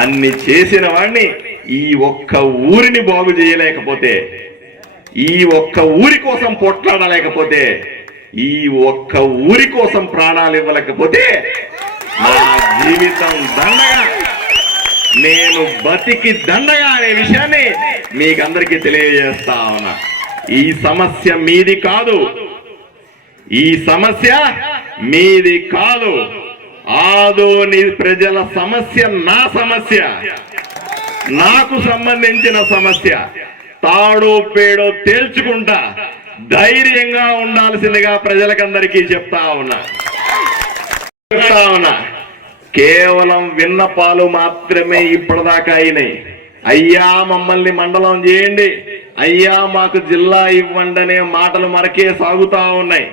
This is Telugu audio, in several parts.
అన్ని చేసిన వాడిని ఈ ఒక్క ఊరిని బాగు చేయలేకపోతే, ఈ ఒక్క ఊరి కోసం పోట్లాడలేకపోతే, ఈ ఒక్క ఊరి కోసం ప్రాణాలు ఇవ్వలేకపోతే నా జీవితం దండగా, నేను బతికి దండగా అనే విషయాన్ని మీకందరికీ తెలియజేస్తా ఉన్నా. ఈ సమస్య మీది కాదు, ఈ సమస్య మీది కాదు. ఆదోని ప్రజల సమస్య నా సమస్య, నాకు సంబంధించిన సమస్య. తాడో పేడో తేల్చుకుంటా ధైర్యంగా ఉండాల్సిందిగా ప్రజలకందరికీ చెప్తా ఉన్నా. కేవలం విన్నపాలు మాత్రమే ఇప్పటిదాకా అయినాయి. అయ్యా మమ్మల్ని మండలం చేయండి, అయ్యా మాకు జిల్లా ఇవ్వండి అనే మాటలు మనకే సాగుతా ఉన్నాయి.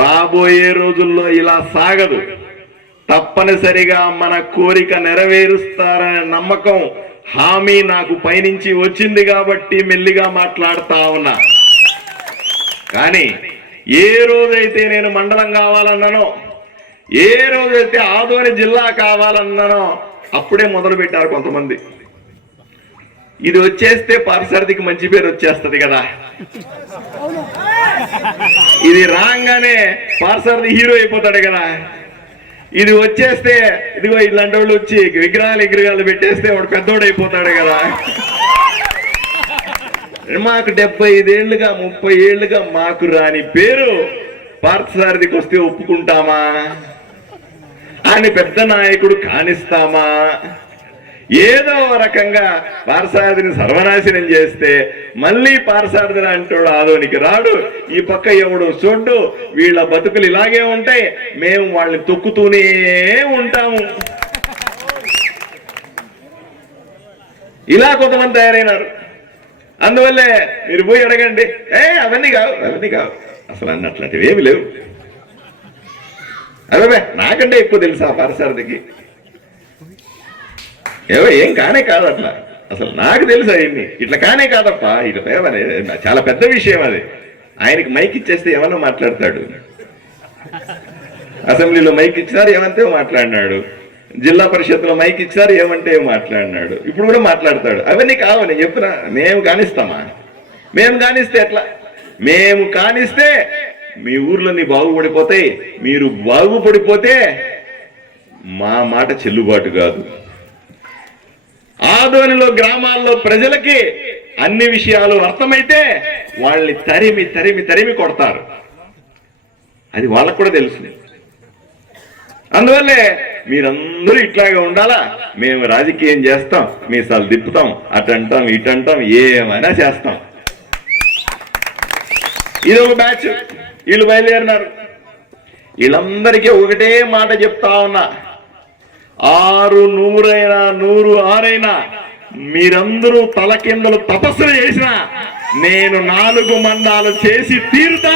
రాబోయే రోజుల్లో ఇలా సాగదు. తప్పనిసరిగా మన కోరిక నెరవేరుస్తారనే నమ్మకం, హామీ నాకు పైనుంచి వచ్చింది కాబట్టి మెల్లిగా మాట్లాడుతా ఉన్నా. కానీ ఏ రోజైతే నేను మండలం కావాలన్నానో, ఏ రోజైతే ఆదోని జిల్లా కావాలన్నానో అప్పుడే మొదలు పెట్టారు కొంతమంది. ఇది వచ్చేస్తే పార్సారథికి మంచి పేరు వచ్చేస్తుంది కదా, ఇది రాగానే పార్సారథి హీరో అయిపోతాడు కదా, ఇది వచ్చేస్తే ఇదిగో ఇలాంటి వాళ్ళు వచ్చి విగ్రహాలు పెట్టేస్తే వాడు పెద్దోడు అయిపోతాడు కదా. మాకు 75 ఏళ్లుగా 30 ఏళ్లుగా మాకు రాని పేరు పార్థసారథికి వస్తే ఒప్పుకుంటామా? ఆయన పెద్ద నాయకుడు కానిస్తామా? ఏదో రకంగా పార్థసారథిని సర్వనాశనం చేస్తే మళ్ళీ పార్థసారథి అంటాడు ఆదోనికి రాడు, ఈ పక్క ఎవడు చూడ్డు, వీళ్ళ బతుకులు ఇలాగే ఉంటాయి, మేము వాళ్ళని తొక్కుతూనే ఉంటాము. ఇలా కొంతమంది తయారైనారు. అందువల్లే మీరు పోయి అడగండి, అవన్నీ కావు అసలు అన్నట్లాంటివి ఏమి లేవు. అదే నాకంటే ఎక్కువ తెలుసా పార్థసారథికి? ఏం కానే కాదు అట్లా, అసలు నాకు తెలుసు అవన్నీ ఇట్లా కానే కాదప్ప, ఇట్లా చాలా పెద్ద విషయం అది. ఆయనకి మైక్ ఇచ్చేస్తే ఏమన్నా మాట్లాడతాడు, అసెంబ్లీలో మైక్ ఇచ్చినారు ఏమంటే మాట్లాడినాడు, జిల్లా పరిషత్తులో మైక్ ఇచ్చారు ఏమంటే మాట్లాడినాడు, ఇప్పుడు కూడా మాట్లాడతాడు. అవన్నీ కావాలి చెప్తున్నా. మేము కానిస్తామా? మేము కానిస్తే ఎట్లా? మేము కానిస్తే మీ ఊర్లన్నీ బాగుపడిపోతాయి, మీరు బాగుపడిపోతే మా మాట చెల్లుబాటు కాదు. ఆదోనిలో గ్రామాల్లో ప్రజలకి అన్ని విషయాలు అర్థమైతే వాళ్ళని తరిమి తరిమి తరిమి కొడతారు, అది వాళ్ళకు కూడా తెలుసు. అందువల్లే మీరందరూ ఇట్లాగే ఉండాలా. మేము రాజకీయం చేస్తాం, మీసాలు తిప్పుతాం, అటంటాం ఇటంటాం, ఏమైనా చేస్తాం. ఇది ఒక బ్యాచ్, వీళ్ళు బయలుదేరినారు. వీళ్ళందరికీ ఒకటే మాట చెప్తా ఉన్నా, 6 100 106 మీరందరూ తలకిందలు తపస్సులు చేసిన నేను 4 మండాలు చేసి తీరుతా.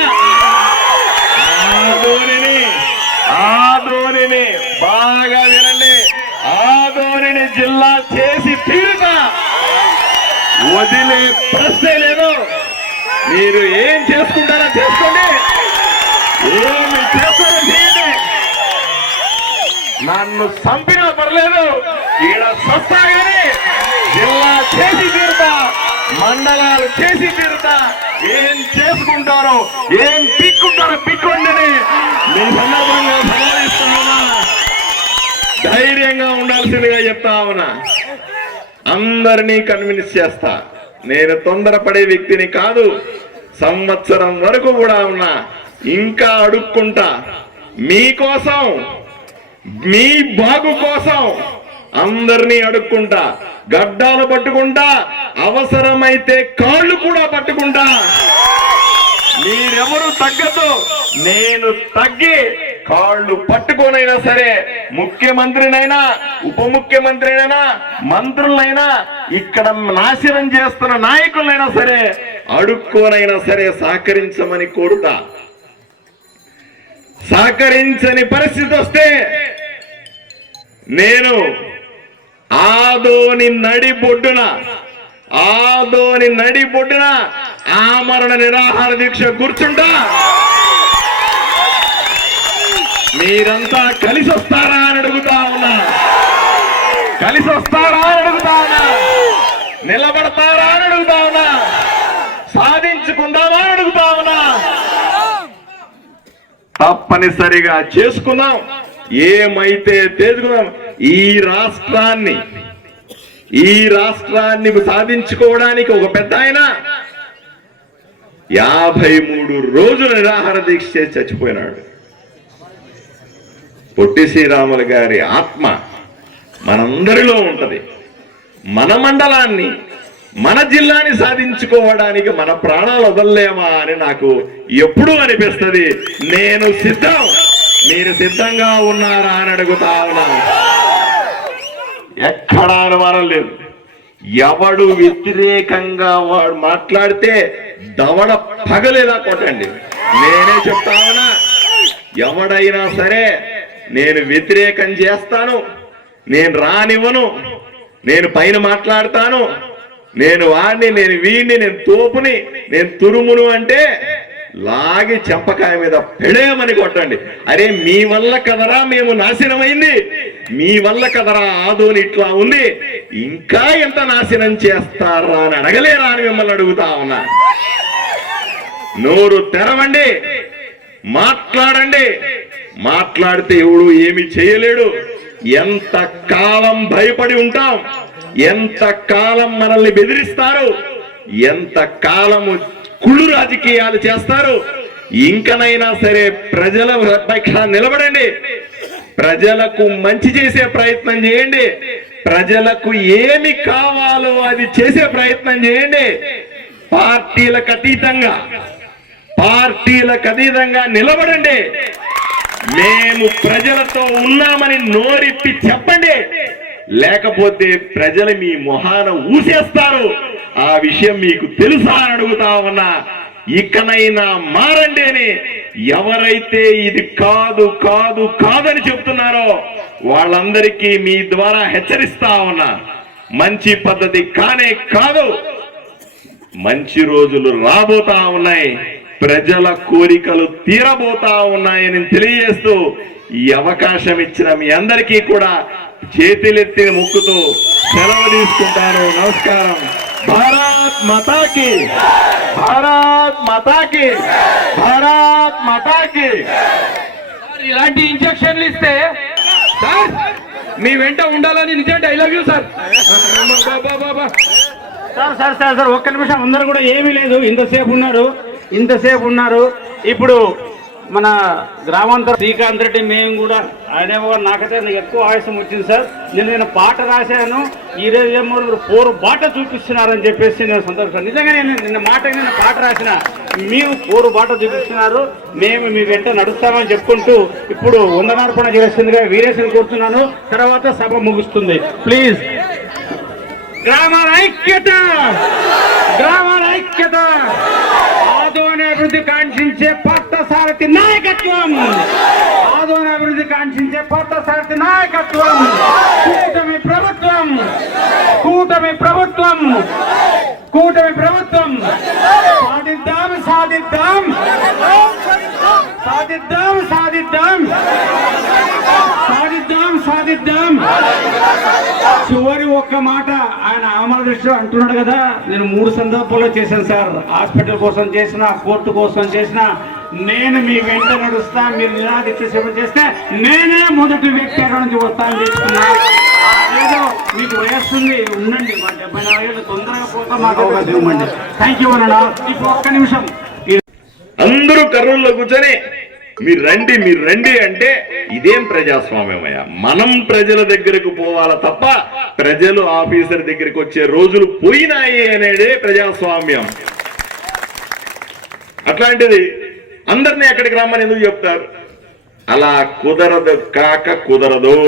ఆదోనిని బాగా వినండి, ఆదోనిని జిల్లా చేసి తీరుతా. వదిలే ప్రశ్నే లేదు. మీరు ఏం చేసుకుంటారో చేసుకోండి, ఏమి చేస్తారో చేయండి. నన్ను చంపినా పర్లేదు, ఈడ స్వస్థాగానే జిల్లా చేసి తీరుతా, మండలాలు చేసి తీరుతా. ఏం చేసుకుంటారో ఏం పిక్కుంటారో పిక్కోండి. మీ సందర్భంగా సమావేశస్తున్నా, ధైర్యంగా ఉండాల్సిందిగా చెప్తా ఉన్నా. అందరినీ కన్విన్స్ చేస్తా. నేను తొందరపడే వ్యక్తిని కాదు. సంవత్సరం వరకు కూడా ఉన్నా, ఇంకా అడుక్కుంటా. మీకోసం, మీ బాగు కోసం అందరినీ అడుక్కుంటా, గడ్డాలు పట్టుకుంటా, అవసరమైతే కాళ్ళు కూడా పట్టుకుంటా. మీరెవరు తగ్గదు, నేను తగ్గి కాళ్ళు పట్టుకోనైనా సరే ముఖ్యమంత్రినైనా ఉప ముఖ్యమంత్రినైనా మంత్రులైనా ఇక్కడ నాశనం చేస్తున్న నాయకులైనా సరే అడుక్కోనైనా సరే సహకరించమని కోరుతా. సహకరించని పరిస్థితి వస్తే నేను ఆదోని నడిబొడ్డున ఆమరణ నిరాహార దీక్ష కూర్చుంటా. మీరంతా కలిసి వస్తారా అని అడుగుతా ఉన్నా. కలిసి వస్తారా అని అడుగుతా ఉన్నా, నిలబడతారా అని అడుగుతా ఉన్నా, సాధించుకుందామా అని అడుగుతా ఉన్నా. తప్పనిసరిగా చేసుకుందాం, ఏమైతే చేసుకుందాం. ఈ రాష్ట్రాన్ని సాధించుకోవడానికి ఒక పెద్ద ఆయన 53 రోజులు నిరాహార దీక్ష చేసి చచ్చిపోయినాడు. పొట్టి శ్రీరాములు గారి ఆత్మ మనందరిలో ఉంటది. మన మండలాన్ని, మన జిల్లాని సాధించుకోవడానికి మన ప్రాణాలు వదలలేమా అని నాకు ఎప్పుడూ అనిపిస్తుంది. నేను సిద్ధం, మీరు సిద్ధంగా ఉన్నారా అని అడుగుతా ఉన్నా. ఎక్కడా అనుమానం లేదు. ఎవడు వ్యతిరేకంగా వాడు మాట్లాడితే దవడ పగలేదా కొట్టండి. నేనే చెప్తా ఉన్నా, ఎవడైనా సరే నేను వ్యతిరేకం చేస్తాను, నేను రానివ్వను, నేను పైన మాట్లాడతాను, నేను వాడిని, నేను వీడిని, నేను తోపుని, నేను తురుమును అంటే లాగి చెంపకాయ మీద పెడేమని కొట్టండి. అరే మీ వల్ల కదరా మేము నాశనమైంది, మీ వల్ల కదరా ఆదోని ఇట్లా ఉంది, ఇంకా ఎంత నాశనం చేస్తారా అని అడగలేరా అని మిమ్మల్ని అడుగుతా ఉన్నా. నోరు తెరవండి, మాట్లాడండి. మాట్లాడితే ఎవడు ఏమి చేయలేడు. ఎంత కాలం భయపడి ఉంటాం, ఎంత కాలం మనల్ని బెదిరిస్తారు, ఎంత కాలము కుళ్ళు రాజకీయాలు చేస్తారు. ఇంకనైనా సరే ప్రజల పక్షాన నిలబడండి, ప్రజలకు మంచి చేసే ప్రయత్నం చేయండి, ప్రజలకు ఏమి కావాలో అది చేసే ప్రయత్నం చేయండి. పార్టీలకు అతీతంగా నిలబడండి. మేము ప్రజలతో ఉన్నామని నోరిప్పి చెప్పండి, లేకపోతే ప్రజలు మీ మొహాన ఊసేస్తారు. ఆ విషయం మీకు తెలుసా అని అడుగుతా ఉన్నా. ఇకనైనా మారండి అని ఎవరైతే ఇది కాదని చెప్తున్నారో వాళ్ళందరికీ మీ ద్వారా హెచ్చరిస్తా ఉన్నా. మంచి పద్ధతి కానే కాదు. మంచి రోజులు రాబోతా ఉన్నాయి, ప్రజల కోరికలు తీరబోతా ఉన్నాయని తెలియజేస్తూ ఈ అవకాశం ఇచ్చిన మీ అందరికీ కూడా చేతులెత్తి మొక్కుతూ సెలవు తీసుకుంటాను. నమస్కారం. భారత్ మాతాకి, భారత్ మాతాకి, భారత్ మాతాకి. ఇలాంటి ఇంజక్షన్లు ఇస్తే సార్ మీ వెంట ఉండాలని నిజంగా I love you sir. Sir ఒక్క నిమిషం. అందరూ కూడా ఏమీ లేదు, ఇంతసేపు ఉన్నారు. ఇప్పుడు మన గ్రామాంతర శ్రీకాంత్ రెడ్డి మేము కూడా ఆయన నాకైతే ఎక్కువ ఆయాసం వచ్చింది సార్. నేను పాట రాశాను, ఈరోజు ఏమో 4 బాట చూపిస్తున్నారని చెప్పేసి నేను సంతోషం. నిజంగా నిన్న పాట రాసిన మేము 4 బాట చూపిస్తున్నారు, మేము మీ వెంట నడుస్తామని చెప్పుకుంటూ ఇప్పుడు వందనార్పణ చేస్తుందిగా వీరేశని కోరుతున్నాను. తర్వాత సభ ముగుస్తుంది. ప్లీజ్ గ్రామాల ఐక్యత, ఆదోని అభివృద్ధి కాంక్షించే పార్థసారథి నాయకత్వం, కూటమి ప్రభుత్వం సాధిద్దాం. చివరి ఒక్క మాట ఆయన ఆమల దృష్టిలో అంటున్నాడు కదా, నేను 3 సందర్భాల్లో చేశాను సార్. హాస్పిటల్ కోసం చేసిన, కోర్టు కోసం చేసిన. నేను మీ వెంట నడుస్తా, మీరు నిరాదిత్య సేవ చేస్తే నేనే మొదటి వ్యక్తి అక్కడ నుంచి వస్తానని చెప్తున్నా. ఏదో మీకు వయస్సుంది, ఉండండి. 74 ఏళ్ళు తొందరగా పోతా మాకు అవకాశం ఇవ్వండి. థ్యాంక్ యూ అన్నా. ఇప్పుడు ఒక్క నిమిషం. అందరూ కర్నూలులో కూర్చొని మీరు రండి అంటే ఇదేం ప్రజాస్వామ్యమయ్యా? మనం ప్రజల దగ్గరకు పోవాలా తప్ప ప్రజలు ఆఫీసర్ దగ్గరికి వచ్చే రోజులు పోయినాయి అనేదే ప్రజాస్వామ్యం. అట్లాంటిది అందరినీ ఎక్కడికి రమ్మని ఎందుకు చెప్తారు? అలా కుదరదు.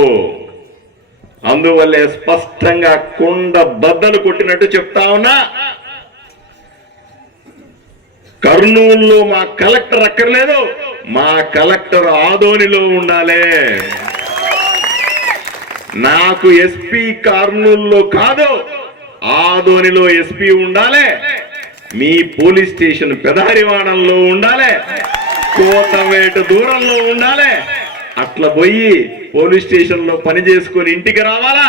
అందువల్లే స్పష్టంగా కుండ బద్దలు కొట్టినట్టు చెప్తా ఉన్నా. కర్నూలులో మా కలెక్టర్ అక్కర్లేదు, మా కలెక్టర్ ఆదోనిలో ఉండాలి. నాకు ఎస్పీ కర్నూలులో కాదు, ఆదోనిలో ఎస్పీ ఉండాలి. మీ పోలీస్ స్టేషన్ పెదహరివాడంలో ఉండాలి, కోతవేటు దూరంలో ఉండాలి. అట్లా పోయి పోలీస్ స్టేషన్ లో పని చేసుకుని ఇంటికి రావాలా?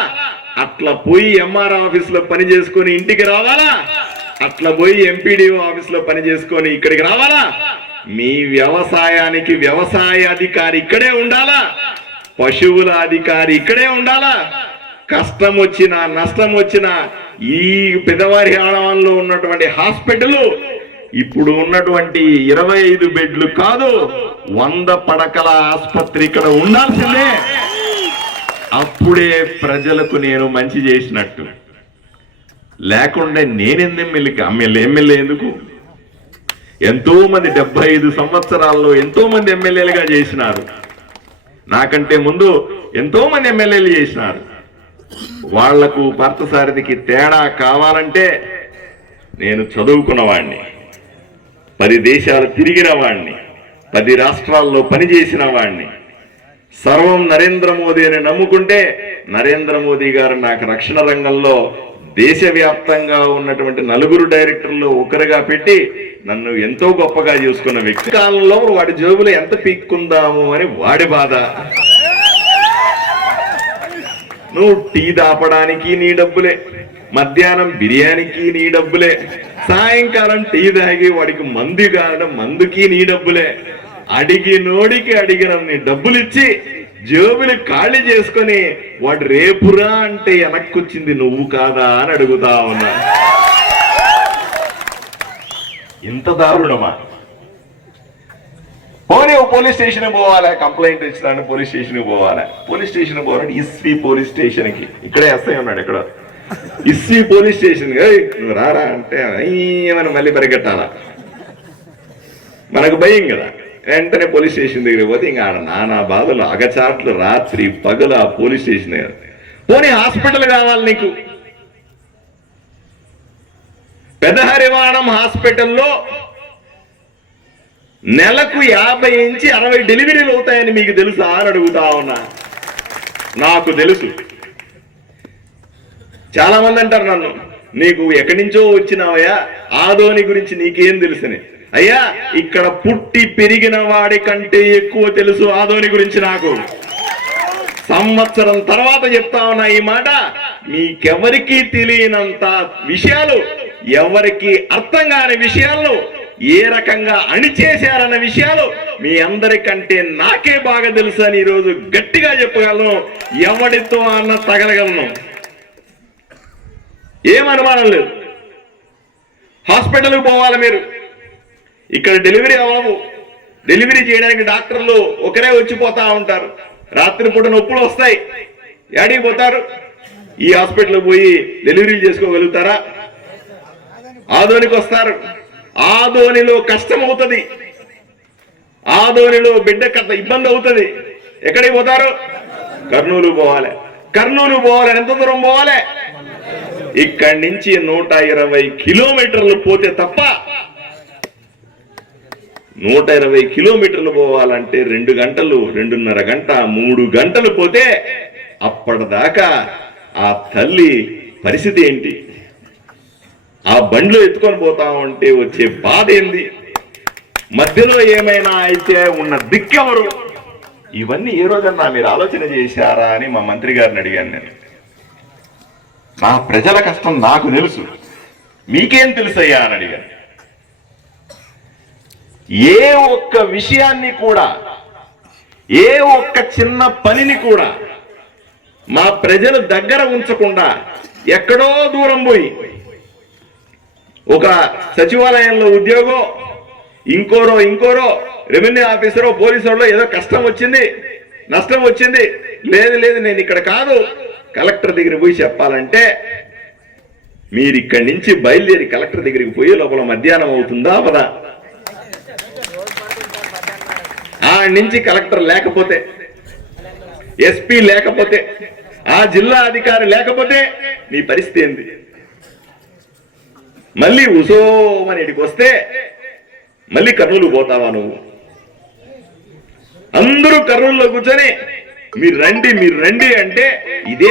అట్లా పోయి ఎంఆర్ ఆఫీస్ లో పని చేసుకొని ఇంటికి రావాలా, అట్లా పోయి ఎంపీడీఓ ఆఫీస్ లో పని చేసుకొని ఇక్కడికి రావాలా? మీ వ్యవసాయానికి వ్యవసాయ అధికారి ఇక్కడే ఉండాలా, పశువుల అధికారి ఇక్కడే ఉండాలా? కష్టం వచ్చినా నష్టం వచ్చినా ఈ పెదవారి ఆడవాళ్ళలో ఉన్నటువంటి హాస్పిటల్ ఇప్పుడు ఉన్నటువంటి 25 బెడ్లు కాదు 100 పడకల ఆసుపత్రి ఇక్కడ ఉండాల్సిందే. అప్పుడే ప్రజలకు నేను మంచి చేసినట్టు. లేకుండా ఎమ్మెల్యే ఎందుకు? ఎంతో మంది 75 సంవత్సరాల్లో ఎంతో మంది ఎమ్మెల్యేలుగా చేసినారు. నాకంటే ముందు ఎంతో మంది ఎమ్మెల్యేలు చేసినారు. వాళ్లకు పార్థసారథికి తేడా కావాలంటే నేను చదువుకున్నవాణ్ణి, 10 దేశాలు తిరిగిన వాణ్ణి, 10 రాష్ట్రాల్లో పనిచేసిన వాణ్ణి. సర్వం నరేంద్ర మోదీ అని నమ్ముకుంటే నరేంద్ర మోదీ గారు నాకు రక్షణ రంగంలో దేశవ్యాప్తంగా ఉన్నటువంటి 4 డైరెక్టర్లు ఒకరుగా పెట్టి నన్ను ఎంతో గొప్పగా చూసుకున్న వ్యక్తి. కాలంలో వాడి జోబులు ఎంత పీక్కుందాము అని వాడి బాధ. నువ్వు టీ దాపడానికి నీ డబ్బులే, మధ్యాహ్నం బిర్యానీకి నీ డబ్బులే, సాయంకాలం టీ తాగి వాడికి మందు కావడం మందుకి నీ డబ్బులే. అడిగినోడికి అడిగిన నీ డబ్బులు ఇచ్చి జేబులు ఖాళీ చేసుకొని వాడు రేపురా అంటే వెనక్కొచ్చింది నువ్వు కాదా అని అడుగుతా ఉన్నా. ఇంత దారుణమా? పోనీ పోలీస్ స్టేషన్ పోవాలా, కంప్లైంట్ ఇచ్చినాను పోలీస్ స్టేషన్ పోవాలా. పోలీస్ స్టేషన్ పోవాలంటే ఇస్వి పోలీస్ స్టేషన్ కి ఇక్కడే ఎస్ఐ ఉన్నాడు. ఇక్కడ ఇస్వి పోలీస్ స్టేషన్ నువ్వు రారా అంటే ఏమైనా మళ్ళీ పరిగెట్టాలా? మనకు భయం కదా. వెంటనే పోలీస్ స్టేషన్ దగ్గర పోతే ఇంకా ఆడ నానా బాధలు, అగచాట్లు, రాత్రి పగల పోలీస్ స్టేషన్ దగ్గర. పోనీ హాస్పిటల్ కావాలి నీకు. పెదహరివాణం హాస్పిటల్లో నెలకు 50 నుంచి 60 డెలివరీలు అవుతాయని మీకు తెలుసా అని అడుగుతా ఉన్నా. నాకు తెలుసు. చాలా మంది అంటారు నన్ను, నీకు ఎక్కడి నుంచో వచ్చినావయ్యా, ఆదోని గురించి నీకేం తెలుసని. అయ్యా, ఇక్కడ పుట్టి పెరిగిన వాడి కంటే ఎక్కువ తెలుసు ఆదోని గురించి నాకు. సంవత్సరం తర్వాత చెప్తా ఉన్నా ఈ మాట. మీకెవరికి తెలియనంత విషయాలు, ఎవరికి అర్థం కాని విషయాలను ఏ రకంగా అణిచేశారన్న విషయాలు మీ అందరికంటే నాకే బాగా తెలుసు అని ఈరోజు గట్టిగా చెప్పగలను. ఎవడితో అన్న తగలగలను, ఏం అనుమానం లేదు. హాస్పిటల్కి పోవాలి మీరు. ఇక్కడ డెలివరీ అవ్వవు. డెలివరీ చేయడానికి డాక్టర్లు ఒకరే వచ్చిపోతా ఉంటారు. రాత్రిపూట నొప్పులు వస్తాయి. యాడికి పోతారు? ఈ హాస్పిటల్కి పోయి డెలివరీలు చేసుకోగలుగుతారా? ఆదోనికి వస్తారు. ఆదోనిలో కష్టం అవుతుంది, ఆదోనిలో బిడ్డ ఇబ్బంది అవుతుంది. ఎక్కడికి పోతారు? కర్నూలు పోవాలి. కర్నూలు పోవాలి. ఎంత దూరం పోవాలి? ఇక్కడి నుంచి 120 కిలోమీటర్లు పోతే తప్ప, 120 కిలోమీటర్లు పోవాలంటే 2 గంటలు, 2.5 గంట, 3 గంటలు పోతే అప్పటిదాకా ఆ తల్లి పరిస్థితి ఏంటి? ఆ బండ్లో ఎత్తుకొని పోతా ఉంటే వచ్చే బాధ ఏంది? మధ్యలో ఏమైనా అయితే ఉన్న దిక్కెవరు? ఇవన్నీ ఏ రోజన్నా మీరు ఆలోచన చేశారా అని మా మంత్రి గారిని అడిగాను నేను. నా ప్రజల కష్టం నాకు తెలుసు, మీకేం తెలుసయ్యా అని అడిగాను. ఏ ఒక్క విషయాన్ని కూడా, ఏ ఒక్క చిన్న పనిని కూడా మా ప్రజలు దగ్గర ఉంచకుండా ఎక్కడో దూరం పోయి ఒక సచివాలయంలో ఉద్యోగం, ఇంకోరో రెవెన్యూ ఆఫీసరో పోలీసులో ఏదో కష్టం వచ్చింది, నష్టం వచ్చింది, లేదు నేను ఇక్కడ కాదు కలెక్టర్ దగ్గరికి పోయి చెప్పాలంటే మీరు ఇక్కడి నుంచి బయలుదేరి కలెక్టర్ దగ్గరికి పోయే లోపల మధ్యాహ్నం అవుతుందా అవదా? ఆ నుంచి కలెక్టర్ లేకపోతే, ఎస్పీ లేకపోతే, ఆ జిల్లా అధికారి లేకపోతే నీ పరిస్థితి ఏంది? మళ్ళీ ఉసోమని ఇడికి వస్తే మళ్ళీ కర్నూలు పోతావా నువ్వు? అందరూ కర్నూలులో కూర్చొని మీరు రండి అంటే ఇదే